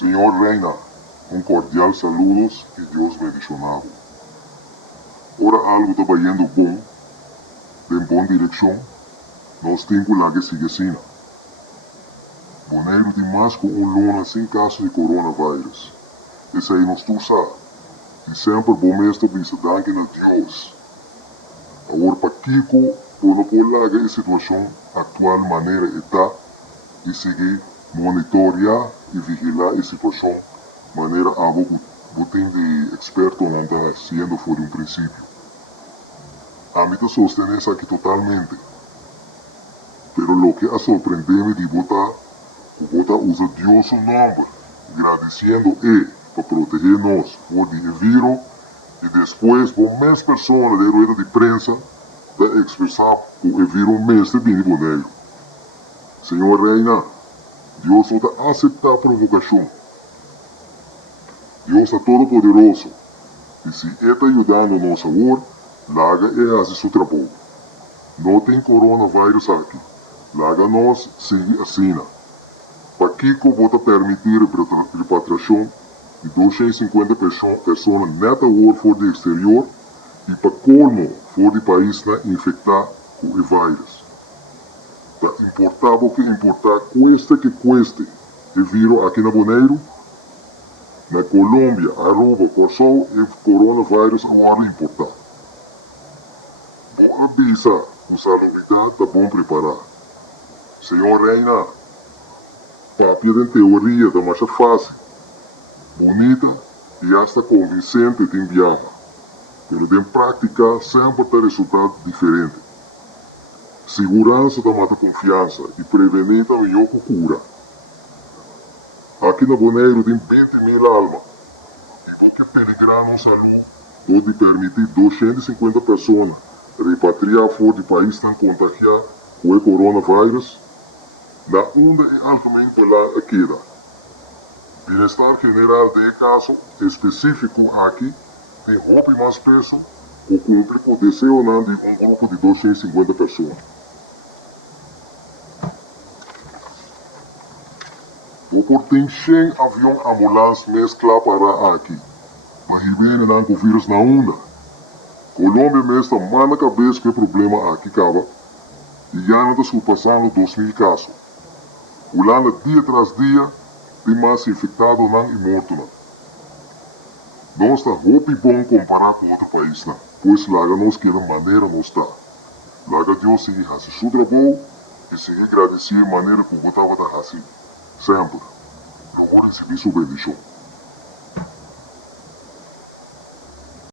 Señor Reina, un cordial saludos y Dios bendicionado. Ora algo está yendo bom, en boa direção, nós temos que seguir assim. Boneiro de mais com luna sem caso de coronavírus. Esse aí nós tu sabe. E sempre bom mesmo visa danke a Deus. Agora para Kiko, por não colar a situação atual maneira está e seguir monitorear e vigilar a situação maneira algo botem de experto não está sendo por um princípio. A mí te sostener isso aqui totalmente. Pero lo que a sorprendeme de botar usa Dios su nombre, agradeciendo para proteger-nos do vírus e depois por mais pessoas de rueda de prensa de expressar o vírus mestre de boneiro. Senhor Reina, Deus não aceita provocação. Deus é todo poderoso e se está ajudando nos agora, Laga é assim seu trabalho. Não tem coronavírus aqui. Laga nós seguir assim. Para Kiko vota permitir a repatriação de 250 pessoas neta hora fora do exterior e para colmo fora do país infectar com o vírus. Está importável que importar cueste que cueste o vírus aqui na Boneiro. Na Colômbia, Aruba, Corsol e coronavírus agora importar. Vou avisar, com salubridade está bom preparar. Senhor Reina, papel de teoria está mais fácil, bonita e hasta convincente de enviar, mas em prática sempre tem resultado diferente. Segurança dá mata confiança e prevenir da melhor que cura. Aqui na Boneiro tem 20.000 almas e o que peligrar na saúde pode permitir 250 pessoas repatriar fora do país sem contagiar com o coronavírus, na onda é altamente pela queda. Bem-estar general de caso específico aqui tem roupa mais peso ou cumpre com o desejo de um grupo de 250 pessoas. O tem 100 aviões ambulâncias mescla para aqui, mas vem com o vírus na onda. Colômbia mesmo está mal na cabeça que o problema aqui acaba e já não está passando 2.000 casos. Holanda, dia tras dia, tem mais infectado e morto. Não está roupa bom comparado com outro país, pois lá nós queremos maneira não está. Lá Deus seguir fazer seu trabalho e seguir agradecer a maneira que o estava fazendo. Sempre. Agora recebi sua bendição.